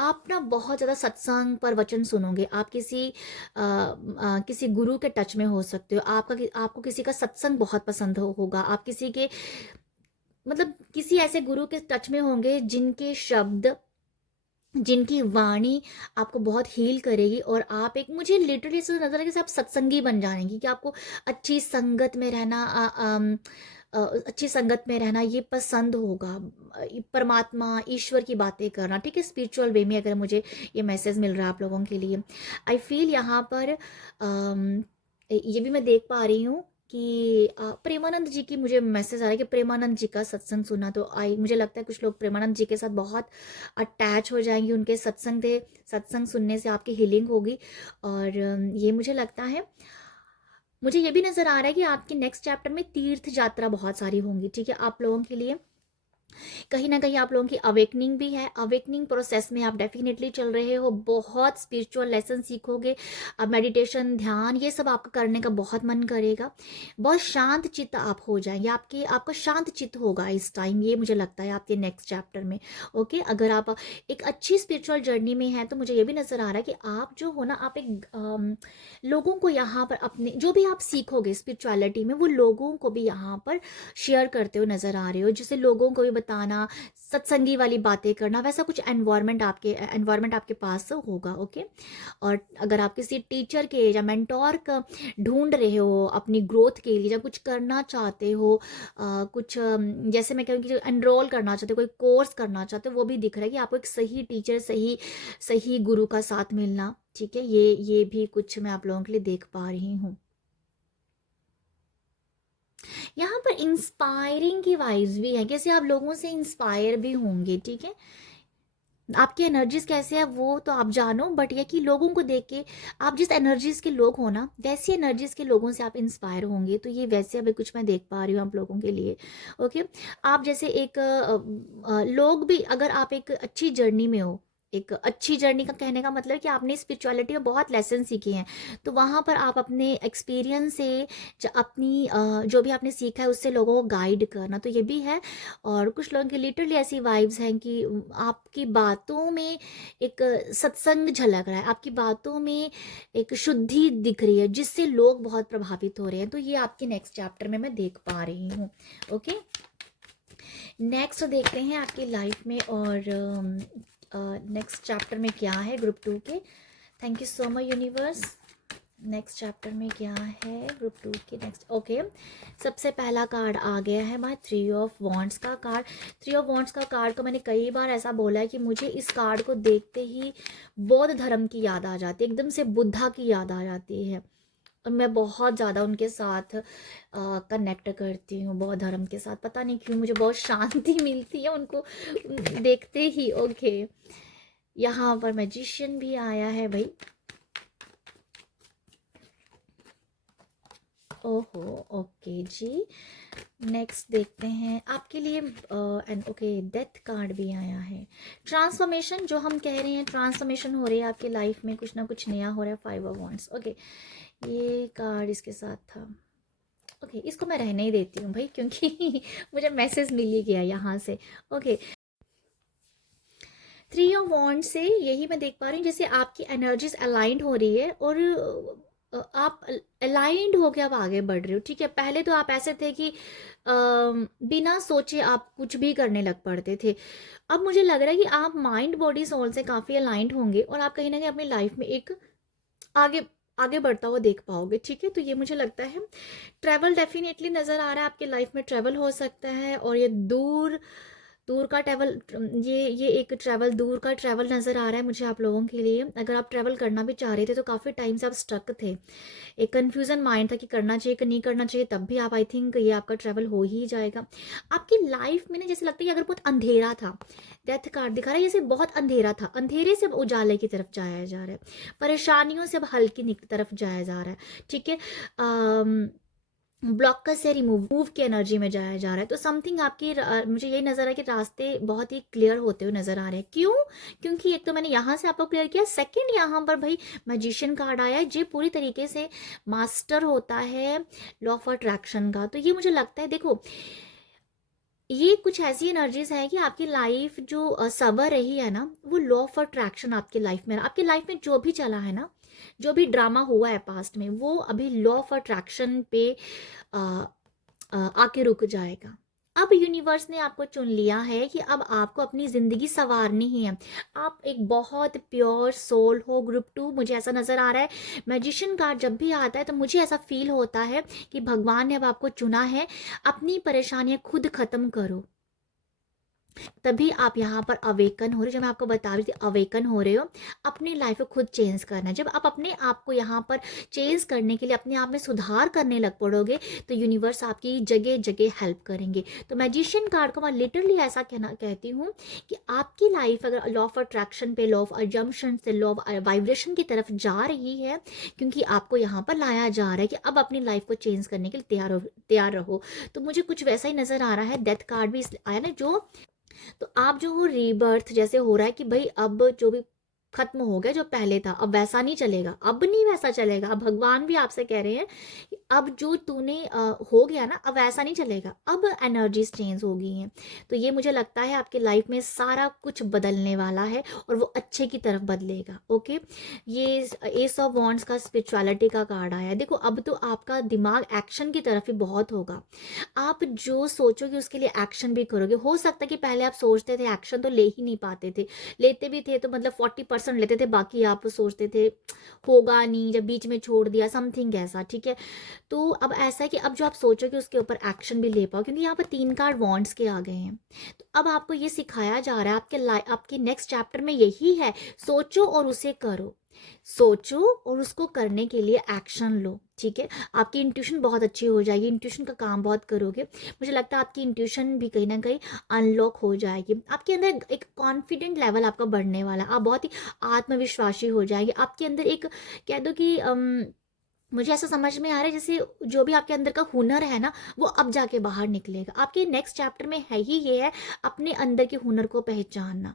आप ना बहुत ज़्यादा सत्संग पर वचन सुनोगे, आप किसी गुरु के टच में हो सकते हो, आपको किसी का सत्संग बहुत पसंद होगा, आप किसी के मतलब किसी ऐसे गुरु के टच में होंगे जिनके शब्द, जिनकी वाणी आपको बहुत हील करेगी, और आप एक, मुझे लिटरली ऐसा नजर है कि आप सत्संगी बन जाएंगी, कि आपको अच्छी संगत में रहना अच्छी संगत में रहना ये पसंद होगा, परमात्मा ईश्वर की बातें करना, ठीक है, स्पिरिचुअल वे में। अगर मुझे ये मैसेज मिल रहा है आप लोगों के लिए, आई फील यहाँ पर ये भी मैं देख पा रही हूँ कि प्रेमानंद जी की मुझे मैसेज आ रहा है कि प्रेमानंद जी का सत्संग सुना। तो मुझे लगता है कुछ लोग प्रेमानंद जी के साथ बहुत अटैच हो जाएंगे, उनके सत्संग सुनने से आपकी हीलिंग होगी। और ये मुझे लगता है, मुझे ये भी नज़र आ रहा है कि आपके नेक्स्ट चैप्टर में तीर्थ यात्रा बहुत सारी होंगी, ठीक है, आप लोगों के लिए। कहीं ना कहीं आप लोगों की अवेकनिंग भी है, अवेकनिंग प्रोसेस में आप डेफिनेटली चल रहे हो, बहुत स्पिरिचुअल लेसन सीखोगे। अब मेडिटेशन, ध्यान, ये सब आपका करने का बहुत मन करेगा। बहुत शांत चित्त आप हो जाएंगे, आपका शांत चित्त होगा इस टाइम, ये मुझे लगता है आपके नेक्स्ट चैप्टर में। ओके, अगर आप एक अच्छी स्पिरिचुअल जर्नी में हैं तो मुझे ये भी नज़र आ रहा है कि आप जो हो ना, आप एक लोगों को यहाँ पर अपने जो भी आप सीखोगे स्पिरिचुअलिटी में, वो लोगों को भी यहाँ पर शेयर करते हुए नज़र आ रहे हो, जिसे लोगों को भी बताना, सत्संगी वाली बातें करना, वैसा कुछ एनवायरनमेंट आपके पास होगा। ओके, और अगर आप किसी टीचर के या मेंटोर का ढूंढ रहे हो अपनी ग्रोथ के लिए, या कुछ करना चाहते हो, कुछ जैसे मैं कहूँ कि एनरोल करना चाहते हो, कोई कोर्स करना चाहते हो, वो भी दिख रहा है कि आपको एक सही टीचर, सही सही गुरु का साथ मिलना। ठीक है, ये भी कुछ मैं आप लोगों के लिए देख पा रही हूँ। यहाँ पर इंस्पायरिंग की वाइब्स भी है, कैसे आप लोगों से इंस्पायर भी होंगे। ठीक है, आपकी एनर्जीज कैसे है वो तो आप जानो, बट ये कि लोगों को देख के आप जिस एनर्जीज के लोग हो ना, वैसी एनर्जीज के लोगों से आप इंस्पायर होंगे। तो ये वैसे अभी कुछ मैं देख पा रही हूँ आप लोगों के लिए। ओके, आप जैसे एक लोग भी, अगर आप एक अच्छी जर्नी में हो, एक अच्छी जर्नी का कहने का मतलब कि आपने स्पिरिचुअलिटी में बहुत लेसन सीखे हैं, तो वहाँ पर आप अपने एक्सपीरियंस से अपनी जो भी आपने सीखा है उससे लोगों को गाइड करना, तो ये भी है। और कुछ लोगों की लिटरली ऐसी वाइब्स हैं कि आपकी बातों में एक सत्संग झलक रहा है, आपकी बातों में एक शुद्धि दिख रही है, जिससे लोग बहुत प्रभावित हो रहे हैं। तो ये आपके नेक्स्ट चैप्टर में मैं देख पा रही हूँ। ओके, नेक्स्ट देखते हैं आपकी लाइफ में, और नेक्स्ट चैप्टर में क्या है ग्रुप 2 के। Thank you so much universe. Next chapter में क्या है ग्रुप 2 के नेक्स्ट। ओके, सबसे पहला कार्ड आ गया है माय 3 ऑफ वॉन्ड्स का कार्ड। 3 ऑफ वॉन्ड्स का कार्ड को मैंने कई बार ऐसा बोला है कि मुझे इस कार्ड को देखते ही बौद्ध धर्म की याद आ जाती है, एकदम से बुद्धा की याद आ जाती है, और मैं बहुत ज़्यादा उनके साथ कनेक्ट करती हूँ, बौद्ध धर्म के साथ। पता नहीं क्यों मुझे बहुत शांति मिलती है उनको देखते ही। ओके, यहाँ पर मैजिशियन भी आया है भाई। ओहो, ओके जी, नेक्स्ट देखते हैं आपके लिए। एंड ओके, डेथ कार्ड भी आया है। ट्रांसफॉर्मेशन, जो हम कह रहे हैं ट्रांसफॉर्मेशन हो रही है आपकी लाइफ में, कुछ ना कुछ नया हो रहा है। 5 ऑफ वॉन्ड्स। ओके, ये कार्ड इसके साथ था। ओके, इसको मैं रहने ही देती हूँ भाई, क्योंकि मुझे मैसेज मिल ही गया यहाँ से। ओके, 3 ऑफ वॉन्ड से यही मैं देख पा रही हूँ, जैसे आपकी एनर्जीज अलाइंड हो रही है, और आप अलाइंड होके आप आगे बढ़ रहे हो। ठीक है, पहले तो आप ऐसे थे कि बिना सोचे आप कुछ भी करने लग पड़ते थे। अब मुझे लग रहा है कि आप माइंड बॉडी सोल से काफ़ी अलाइंड होंगे, और आप कहीं ना कहीं अपनी लाइफ में एक आगे आगे बढ़ता हुआ देख पाओगे। ठीक है, तो ये मुझे लगता है। ट्रैवल डेफिनेटली नज़र आ रहा है आपके लाइफ में, ट्रैवल हो सकता है, और ये दूर दूर का ट्रैवल, ये एक ट्रैवल, दूर का ट्रैवल नज़र आ रहा है मुझे आप लोगों के लिए। अगर आप ट्रैवल करना भी चाह रहे थे तो काफ़ी टाइम से आप स्टक थे, एक कन्फ्यूज़न माइंड था कि करना चाहिए कि नहीं करना चाहिए, तब भी आप, आई थिंक ये आपका ट्रैवल हो ही जाएगा। आपकी लाइफ में ना जैसे लगता है कि अगर बहुत अंधेरा था, डेथ कार्ड दिखा रहा है, जैसे बहुत अंधेरा था, अंधेरे से अब उजाले की तरफ जाया जा रहा है, परेशानियों से अब हल्की तरफ जाया जा रहा है। ठीक है, ब्लॉकर से रिमूव की एनर्जी में जाया जा रहा है। तो समथिंग आपकी मुझे यही नज़र आ रहा है कि रास्ते बहुत ही क्लियर होते हुए नज़र आ रहे हैं। क्यों? क्योंकि एक तो मैंने यहाँ से आपको क्लियर किया, सेकंड यहाँ पर भाई मैजिशियन कार्ड आया है, जो पूरी तरीके से मास्टर होता है लॉ ऑफ अट्रैक्शन का। तो ये मुझे लगता है, देखो ये कुछ ऐसी एनर्जीज है कि आपकी लाइफ जो सवर रही है ना, वो लॉ ऑफ अट्रैक्शन आपकी लाइफ में, आपकी लाइफ में जो भी चला है ना, जो भी ड्रामा हुआ है पास्ट में, वो अभी लॉ ऑफ अट्रैक्शन पे आके रुक जाएगा। अब यूनिवर्स ने आपको चुन लिया है कि अब आपको अपनी ज़िंदगी संवारनी ही है। आप एक बहुत प्योर सोल हो। ग्रुप 2 मुझे ऐसा नज़र आ रहा है। मैजिशियन कार्ड जब भी आता है तो मुझे ऐसा फील होता है कि भगवान ने अब आपको चुना है। अपनी परेशानियां खुद ख़त्म करो, तभी आप यहाँ पर अवेकन हो रहे हो। जो मैं आपको बता रही थी, अवेकन हो रहे हो, अपनी लाइफ को खुद चेंज करना है। जब आप अपने आप को यहाँ पर चेंज करने के लिए अपने आप में सुधार करने लग पड़ोगे, तो यूनिवर्स आपकी जगह जगह हेल्प करेंगे। तो मैजिशियन कार्ड को मैं लिटरली ऐसा कहती हूँ कि आपकी लाइफ अगर लॉ ऑफ अट्रैक्शन पे, लॉ ऑफ अजम्पशन से, लॉ ऑफ वाइब्रेशन की तरफ जा रही है, क्योंकि आपको यहाँ पर लाया जा रहा है कि अब अपनी लाइफ को चेंज करने के लिए तैयार रहो। तो मुझे कुछ वैसा ही नजर आ रहा है। डेथ कार्ड भी आया ना, जो तो आप जो हो रीबर्थ जैसे हो रहा है कि भाई अब जो भी खत्म हो गया, जो पहले था अब वैसा नहीं चलेगा, अब नहीं वैसा चलेगा। अब भगवान भी आपसे कह रहे हैं कि अब जो तूने हो गया ना, अब वैसा नहीं चलेगा, अब एनर्जीज चेंज हो गई हैं। तो ये मुझे लगता है आपके लाइफ में सारा कुछ बदलने वाला है और वो अच्छे की तरफ बदलेगा। ओके, ये एस ऑफ वॉन्ड्स का स्पिरिचुअलिटी का कार्ड आया है। देखो, अब तो आपका दिमाग एक्शन की तरफ ही बहुत होगा। आप जो सोचोगे उसके लिए एक्शन भी करोगे। हो सकता है कि पहले आप सोचते थे, एक्शन तो ले ही नहीं पाते थे, लेते भी थे तो मतलब 40% लेते थे, बाकी आप सोचते थे होगा नहीं, जब बीच में छोड़ दिया समथिंग ऐसा। ठीक है, तो अब ऐसा है कि अब जो आप सोचोगे उसके ऊपर एक्शन भी ले पाओ, क्योंकि यहाँ पर 3 कार्ड वॉन्ड्स के आ गए हैं। तो अब आपको ये सिखाया जा रहा है, आपके नेक्स्ट चैप्टर में यही है, सोचो और उसे करो। सोचो और उसको करने के लिए एक्शन लो। ठीक है, आपकी इंट्यूशन बहुत अच्छी हो जाएगी, इंट्यूशन का काम बहुत करोगे। मुझे लगता है आपकी इंट्यूशन भी कहीं ना कहीं अनलॉक हो जाएगी। आपके अंदर एक कॉन्फिडेंट लेवल आपका बढ़ने वाला है, आप बहुत ही आत्मविश्वासी हो जाएंगे। आपके अंदर एक, कह दो कि मुझे ऐसा समझ में आ रहा है जैसे जो भी आपके अंदर का हुनर है ना, वो अब जाके बाहर निकलेगा। आपके नेक्स्ट चैप्टर में है ही ये है, अपने अंदर के हुनर को पहचानना,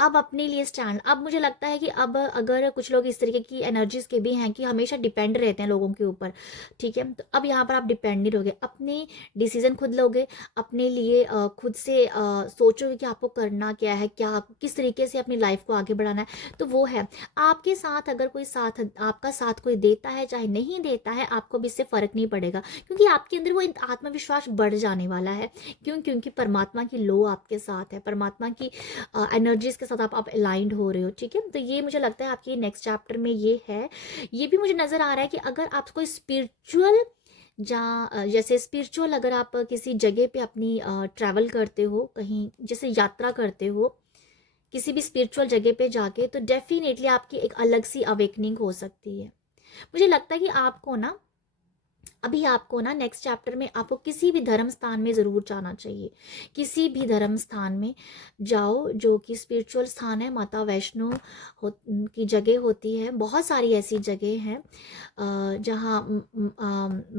अब अपने लिए स्टैंड। अब मुझे लगता है कि अब अगर कुछ लोग इस तरीके की एनर्जीज के भी हैं कि हमेशा डिपेंड रहते हैं लोगों के ऊपर, ठीक है, तो अब यहाँ पर आप डिपेंड नहीं रहोगे, अपने डिसीजन खुद लोगे, अपने लिए खुद से सोचोगे कि आपको करना क्या है, क्या किस तरीके से अपनी लाइफ को आगे बढ़ाना है। तो वो है आपके साथ, अगर कोई साथ आपका साथ कोई देता है चाहे नहीं देता है, आपको भी इससे फर्क नहीं पड़ेगा, क्योंकि आपके अंदर वो आत्मविश्वास बढ़ जाने वाला है। क्यों? क्योंकि परमात्मा की लो आपके साथ है, परमात्मा की एनर्जीज के साथ आप अलाइंड हो रहे हो। ठीक है, तो ये मुझे लगता है आपके नेक्स्ट चैप्टर में ये है। ये भी मुझे नजर आ रहा है कि अगर आप कोई स्पिरिचुअल, जहाँ जैसे स्पिरिचुअल, अगर आप किसी जगह पे अपनी ट्रैवल करते हो, कहीं जैसे यात्रा करते हो किसी भी स्पिरिचुअल जगह पे जाके, तो डेफिनेटली आपकी एक अलग सी अवेकनिंग हो सकती है। मुझे लगता है कि आपको ना, अभी आपको ना नेक्स्ट चैप्टर में आपको किसी भी धर्म स्थान में ज़रूर जाना चाहिए। किसी भी धर्म स्थान में जाओ जो कि स्पिरिचुअल स्थान है, माता वैष्णो की जगह होती है। बहुत सारी ऐसी जगह हैं जहाँ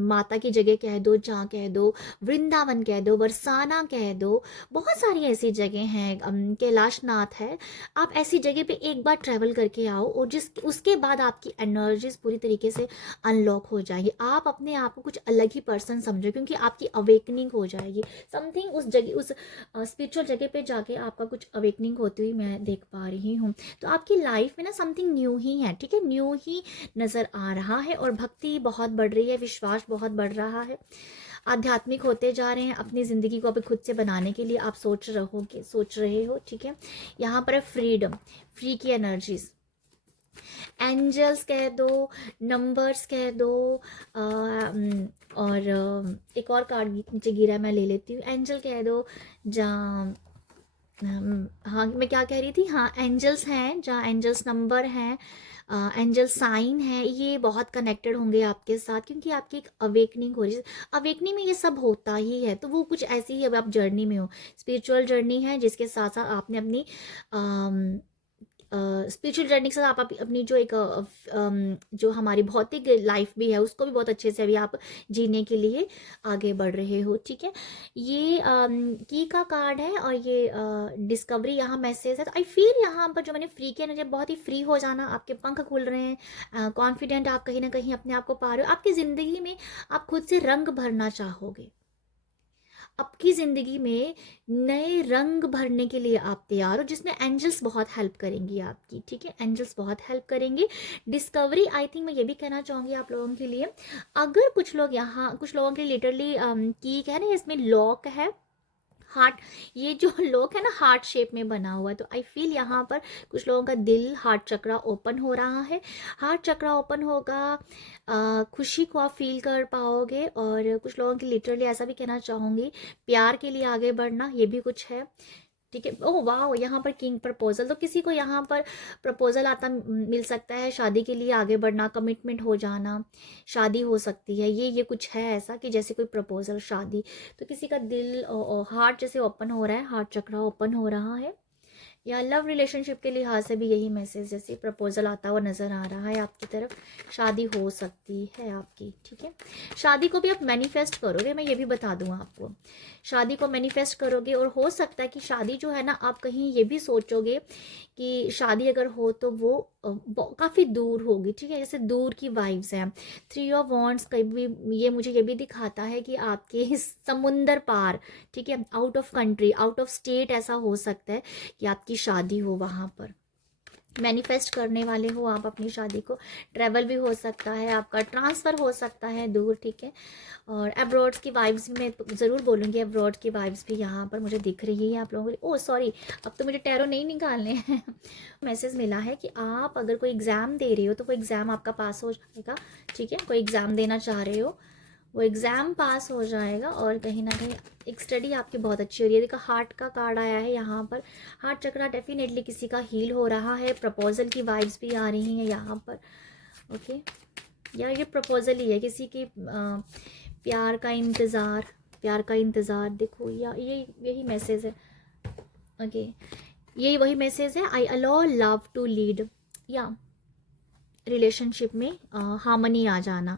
माता की जगह कह दो, जहाँ कह दो वृंदावन, कह दो बरसाना, कह दो बहुत सारी ऐसी जगह हैं, कैलाशनाथ है। आप ऐसी जगह पे एक बार ट्रैवल करके आओ और उसके बाद आपकी एनर्जीज पूरी तरीके से अनलॉक हो जाएगी। आप अपने आप को कुछ अलग ही पर्सन समझो, क्योंकि आपकी अवेकनिंग हो जाएगी समथिंग उस जगह, उस स्पिरिचुअल जगह पे जाके आपका कुछ अवेकनिंग होती हुई मैं देख पा रही हूँ। तो आपकी लाइफ में ना समथिंग न्यू ही है। ठीक है, न्यू ही नज़र आ रहा है और भक्ति बहुत बढ़ रही है, विश्वास बहुत बढ़ रहा है, आध्यात्मिक होते जा रहे हैं। अपनी ज़िंदगी को अभी खुद से बनाने के लिए आप सोच रहे हो। ठीक है, यहाँ पर है फ्रीडम, फ्री की एनर्जीज, एंजल्स कह दो, नंबर्स कह दो, और एक और कार्ड नीचे गिरा है, मैं ले लेती हूँ। एंजल कह दो जहाँ, हाँ मैं क्या कह रही थी, हाँ एंजल्स हैं जहाँ, एंजल्स नंबर हैं, एंजल साइन है, ये बहुत कनेक्टेड होंगे आपके साथ, क्योंकि आपकी एक अवेकनिंग हो रही है। अवेकनिंग में ये सब होता ही है, तो वो कुछ ऐसी ही, अब आप जर्नी में हो, स्पिरिचुअल जर्नी है, जिसके साथ साथ आपने अपनी स्पिरिचुअल जर्नी के साथ आप अपनी जो एक जो हमारी भौतिक लाइफ भी है उसको भी बहुत अच्छे से अभी आप जीने के लिए आगे बढ़ रहे हो। ठीक है, ये की का कार्ड है और ये डिस्कवरी यहाँ मैसेज है। तो आई फील यहाँ पर जो मैंने फ्री किया ना, बहुत ही फ्री हो जाना, आपके पंख खुल रहे हैं, कॉन्फिडेंट आप कहीं ना कहीं अपने आप को पा रहे हो। आपकी ज़िंदगी में आप खुद से रंग भरना चाहोगे, आपकी ज़िंदगी में नए रंग भरने के लिए आप तैयार हो, जिसमें एंजल्स बहुत हेल्प करेंगी आपकी। ठीक है, एंजल्स बहुत हेल्प करेंगे। डिस्कवरी, आई थिंक मैं ये भी कहना चाहूँगी आप लोगों के लिए, अगर कुछ लोग यहाँ, कुछ लोगों के लिटरली की है ना, इसमें लॉक है, हार्ट, ये जो लोग है ना हार्ट शेप में बना हुआ है, तो आई फील यहाँ पर कुछ लोगों का दिल, हार्ट चक्रा ओपन हो रहा है। हार्ट चक्रा ओपन होगा, खुशी को आप फील कर पाओगे। और कुछ लोगों की लिटरली ऐसा भी कहना चाहूँगी, प्यार के लिए आगे बढ़ना, ये भी कुछ है। ठीक है। ओह वाह, यहाँ पर किंग प्रपोजल, तो किसी को यहाँ पर प्रपोजल आता मिल सकता है, शादी के लिए आगे बढ़ना, कमिटमेंट हो जाना, शादी हो सकती है, ये कुछ है ऐसा कि जैसे कोई प्रपोजल, शादी। तो किसी का दिल हार्ट जैसे ओपन हो रहा है, हार्ट चक्रा ओपन हो रहा है। या लव रिलेशनशिप के लिहाज से भी यही मैसेज, जैसे प्रपोजल आता हुआ नज़र आ रहा है आपकी तरफ, शादी हो सकती है आपकी। ठीक है। शादी को भी आप मैनिफेस्ट करोगे, मैं ये भी बता दूँ आपको, शादी को मैनिफेस्ट करोगे। और हो सकता है कि शादी जो है ना, आप कहीं ये भी सोचोगे कि शादी अगर हो तो वो काफ़ी दूर होगी। ठीक है, जैसे दूर की वाइब्स हैं। थ्री ऑफ वॉन्ड्स कभी ये मुझे ये भी दिखाता है कि आपके समुंदर पार, ठीक है, out of country, out of state ऐसा हो सकता है कि आपकी शादी हो वहाँ पर, मैनिफेस्ट करने वाले हो आप अपनी शादी को। ट्रैवल भी हो सकता है आपका, ट्रांसफ़र हो सकता है दूर। ठीक है। और अब्रॉड्स की वाइब्स भी मैं ज़रूर बोलूँगी, अब्रॉड की वाइब्स भी यहाँ पर मुझे दिख रही है आप लोगों को। ओह सॉरी, अब तो मुझे टैरो नहीं निकालने हैं। मैसेज मिला है कि आप अगर कोई एग्ज़ाम दे रहे हो तो वो एग्ज़ाम आपका पास हो जाएगा। ठीक है, कोई एग्ज़ाम देना चाह रहे हो, वो एग्ज़ाम पास हो जाएगा। और कहीं ना कहीं एक स्टडी आपकी बहुत अच्छी हो रही है। देखो हार्ट का कार्ड आया है यहाँ पर, हार्ट चक्रा डेफिनेटली किसी का हील हो रहा है। प्रपोजल की वाइब्स भी आ रही हैं यहाँ पर। ओके, या ये प्रपोजल ही है, किसी की प्यार का इंतज़ार, प्यार का इंतज़ार। देखो या यही मैसेज है। ओके, यही वही मैसेज है, I allow love to lead, या रिलेशनशिप में हार्मनी आ जाना।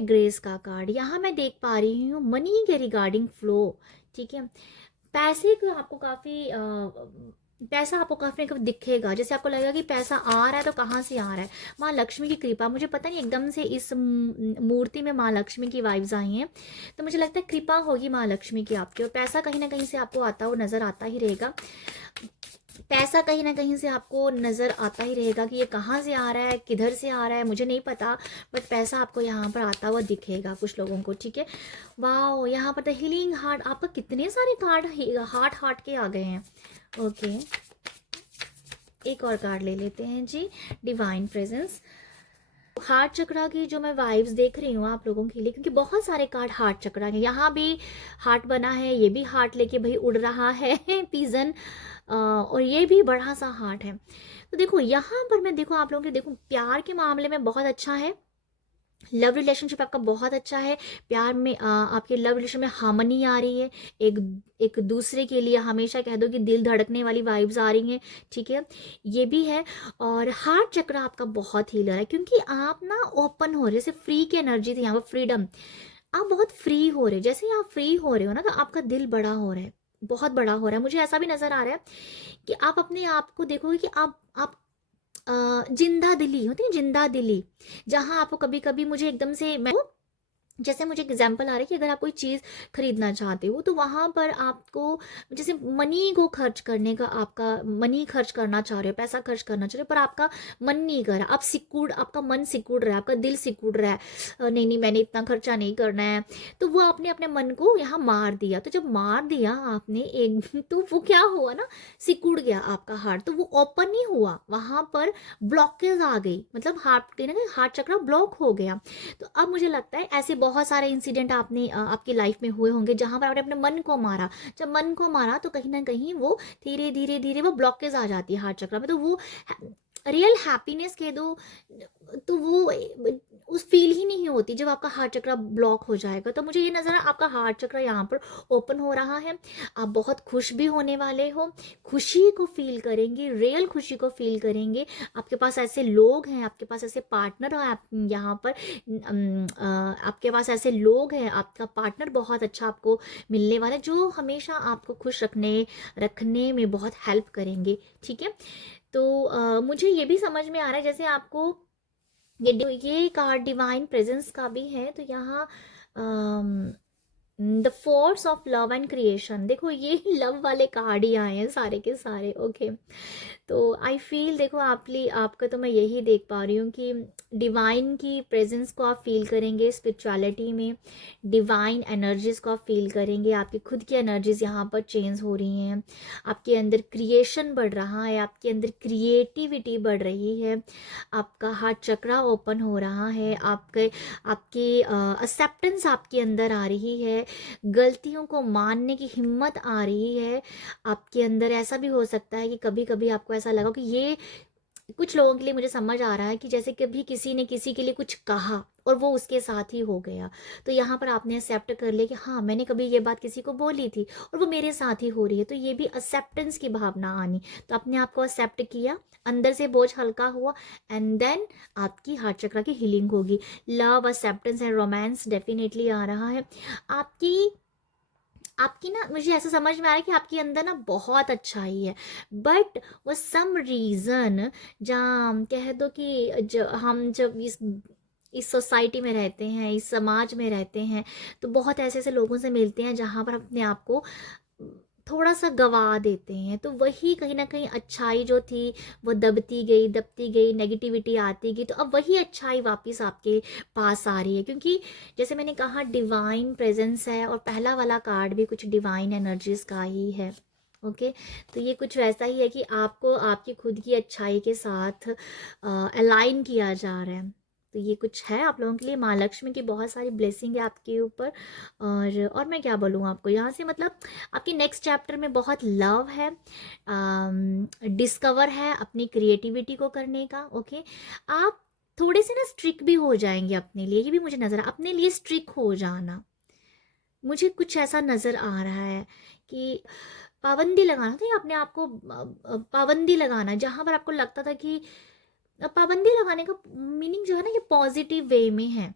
ग्रेस का कार्ड यहाँ मैं देख पा रही हूँ, मनी के रिगार्डिंग फ्लो। ठीक है, पैसे को आपको काफ़ी पैसा आपको काफ़ी कभी दिखेगा, जैसे आपको लगेगा कि पैसा आ रहा है तो कहाँ से आ रहा है। माँ लक्ष्मी की कृपा, मुझे पता नहीं एकदम से इस मूर्ति में माँ लक्ष्मी की वाइब्स आई हैं, तो मुझे लगता है कृपा होगी माँ लक्ष्मी की आपकी, और पैसा कहीं ना कहीं से आपको आता हुआ नज़र आता ही रहेगा। पैसा कहीं ना कहीं से आपको नज़र आता ही रहेगा कि ये कहाँ से आ रहा है, किधर से आ रहा है, मुझे नहीं पता, बट पैसा आपको यहाँ पर आता हुआ दिखेगा कुछ लोगों को। ठीक है। वाह, यहाँ पर द हीलिंग हार्ट, आपका कितने सारे कार्ड हार्ट हार्ट के आ गए हैं। ओके, एक और कार्ड ले लेते हैं जी, डिवाइन प्रेजेंस। हार्ट चक्रा की जो मैं वाइब्स देख रही हूँ आप लोगों के लिए, क्योंकि बहुत सारे कार्ड हार्ट चक्रा के, यहाँ भी हार्ट बना है, ये भी हार्ट लेके भाई उड़ रहा है पिजन, और ये भी बड़ा सा हार्ट है। तो देखो यहाँ पर मैं देखो आप लोगों के, देखो प्यार के मामले में बहुत अच्छा है, लव रिलेशनशिप आपका बहुत अच्छा है। प्यार में आपके लव रिलेशन में हार्मनी आ रही है, एक एक दूसरे के लिए हमेशा कह दो कि दिल धड़कने वाली वाइब्स आ रही हैं। ठीक है, ये भी है। और हार्ट चक्र आपका बहुत हीलर है, क्योंकि आप ना ओपन हो रहे, जैसे फ्री की एनर्जी थी यहाँ पर, फ्रीडम, आप बहुत फ्री हो रहे, जैसे ही आप फ्री हो रहे हो ना, तो आपका दिल बड़ा हो रहा है, बहुत बड़ा हो रहा है। मुझे ऐसा भी नजर आ रहा है कि आप अपने आप को देखोगे कि आप जिंदा दिली होती है, जिंदा दिली, जहां आपको कभी कभी मुझे एकदम से मैं, जैसे मुझे एग्जाम्पल आ रहा है कि अगर आप कोई चीज़ खरीदना चाहते हो तो वहाँ पर आपको जैसे मनी को खर्च करने का, आपका मनी खर्च करना चाह रहे हो, पैसा खर्च करना चाह रहे हो, पर आपका मन नहीं कर रहा, आप सिकुड़, आपका मन सिकुड़ रहा है, आपका दिल सिकुड़ रहा है, नहीं नहीं मैंने इतना खर्चा नहीं करना है, तो वो आपने अपने मन को यहाँ मार दिया। तो जब मार दिया आपने एक तो वो क्या हुआ ना, सिकुड़ गया आपका हार्ट, तो वो ओपन नहीं हुआ, वहाँ पर ब्लॉकेज आ गई, मतलब हार्ट चक्र ब्लॉक हो गया। तो अब मुझे लगता है ऐसे बहुत सारे इंसिडेंट आपने आपकी लाइफ में हुए होंगे जहां पर आपने अपने मन को मारा। जब मन को मारा तो कहीं ना कहीं वो धीरे धीरे धीरे वो ब्लॉकेज आ जाती है हार्ट चक्र में, तो वो रियल हैप्पीनेस कह दो, तो वो उस फील ही नहीं होती जब आपका हार्ट चक्र ब्लॉक हो जाएगा। तो मुझे ये नज़र आ, आपका हार्ट चक्र यहाँ पर ओपन हो रहा है, आप बहुत खुश भी होने वाले हो, खुशी को फील करेंगे, रियल खुशी को फील करेंगे। आपके पास ऐसे लोग हैं, आपके पास ऐसे पार्टनर है, आप यहाँ पर आपके पास ऐसे लोग हैं, आपका पार्टनर बहुत अच्छा आपको मिलने वाला है, जो हमेशा आपको खुश रखने में बहुत हेल्प करेंगे। ठीक है, तो मुझे ये भी समझ में आ रहा है, जैसे आपको ये कार्ड डिवाइन प्रेजेंस का भी है, तो यहाँ the force of love and creation, देखो ये लव वाले कार्ड ही आए हैं सारे के सारे। ओके, तो आई फील, देखो आपका तो मैं यही देख पा रही हूँ कि डिवाइन की प्रेजेंस को आप फील करेंगे स्पिरिचुअलिटी में, डिवाइन एनर्जीज को आप फील करेंगे, आपकी खुद की एनर्जीज यहाँ पर चेंज हो रही हैं, आपके अंदर क्रिएशन बढ़ रहा है, आपके अंदर क्रिएटिविटी बढ़ रही है, आपका हार्ट चक्रा ओपन हो रहा है, आपकी एक्सेप्टेंस आपके अंदर आ रही है, गलतियों को मानने की हिम्मत आ रही है आपके अंदर। ऐसा भी हो सकता है कि कभी कभी आपको ऐसा लगा कि ये, कुछ लोगों के लिए मुझे समझ आ रहा है कि जैसे कभी किसी ने किसी के लिए कुछ कहा और वो उसके साथ ही हो गया, तो यहाँ पर आपने एक्सेप्ट कर लिया कि हाँ, मैंने कभी ये बात किसी को बोली थी और वो मेरे साथ ही हो रही है, तो ये भी एक्सेप्टेंस की भावना आनी, तो अपने आप को एक्सेप्ट किया, अंदर से बोझ हल्का हुआ, एंड देन आपकी हार्ट चक्र की हीलिंग होगी। Love, acceptance and romance definitely आ रहा है। आपकी आपकी ना, मुझे ऐसा समझ में आ रहा है कि आपके अंदर ना बहुत अच्छाई है, बट वो सम रीज़न, जहाँ कह दो कि हम जब इस सोसाइटी में रहते हैं, इस समाज में रहते हैं, तो बहुत ऐसे ऐसे लोगों से मिलते हैं जहाँ पर अपने आप को थोड़ा सा गवा देते हैं, तो वही कहीं ना कहीं अच्छाई जो थी वो दबती गई, नेगेटिविटी आती गई, तो अब वही अच्छाई वापस आपके पास आ रही है, क्योंकि जैसे मैंने कहा डिवाइन प्रेजेंस है, और पहला वाला कार्ड भी कुछ डिवाइन एनर्जीज का ही है। ओके, तो ये कुछ वैसा ही है कि आपको आपकी खुद की अच्छाई के साथ अलाइन किया जा रहा है, तो ये कुछ है आप लोगों के लिए। माँ लक्ष्मी की बहुत सारी ब्लेसिंग है आपके ऊपर, और मैं क्या बोलूँ आपको यहाँ से, मतलब आपके नेक्स्ट चैप्टर में बहुत लव है, डिस्कवर है अपनी क्रिएटिविटी को करने का। ओके, आप थोड़े से ना स्ट्रिक भी हो जाएंगे अपने लिए, ये भी मुझे नज़र अपने लिए स्ट्रिक हो जाना, मुझे कुछ ऐसा नज़र आ रहा है कि पाबंदी लगाना था, अपने आप को पाबंदी लगाना, जहाँ पर आपको लगता था कि पाबंदी लगाने का मीनिंग जो है ना, ये पॉजिटिव वे में है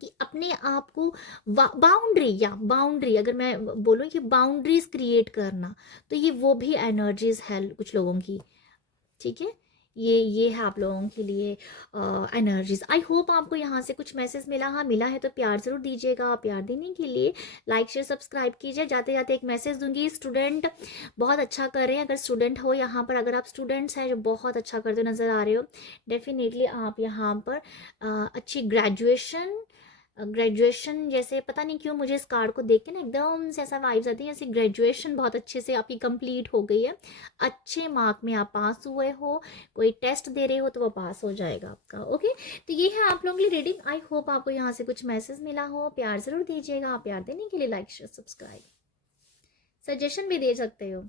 कि अपने आप को बाउंड्री, या बाउंड्री अगर मैं बोलूँ कि बाउंड्रीज क्रिएट करना, तो ये वो भी एनर्जीज है कुछ लोगों की। ठीक है, ये है आप लोगों के लिए एनर्जीज। आई होप आपको यहाँ से कुछ मैसेज मिला, हाँ मिला है तो प्यार ज़रूर दीजिएगा। प्यार देने के लिए लाइक शेयर सब्सक्राइब कीजिए। जाते जाते एक मैसेज दूंगी, स्टूडेंट बहुत अच्छा कर रहे हैं, अगर स्टूडेंट हो यहाँ पर, अगर आप स्टूडेंट्स हैं जो बहुत अच्छा करते हुए नज़र आ रहे हो, डेफिनेटली आप यहाँ पर अच्छी ग्रेजुएशन जैसे, पता नहीं क्यों मुझे इस कार्ड को देख के ना एकदम से ऐसा वाइब्स आती है जैसे ग्रेजुएशन बहुत अच्छे से आपकी कंप्लीट हो गई है, अच्छे मार्क में आप पास हुए हो, कोई टेस्ट दे रहे हो तो वो पास हो जाएगा आपका। ओके, तो ये है आप लोगों के लिए रीडिंग। आई होप आपको यहाँ से कुछ मैसेज मिला हो। प्यार ज़रूर दीजिएगा। प्यार देने के लिए लाइक शेयर सब्सक्राइब, सजेशन भी दे सकते हो।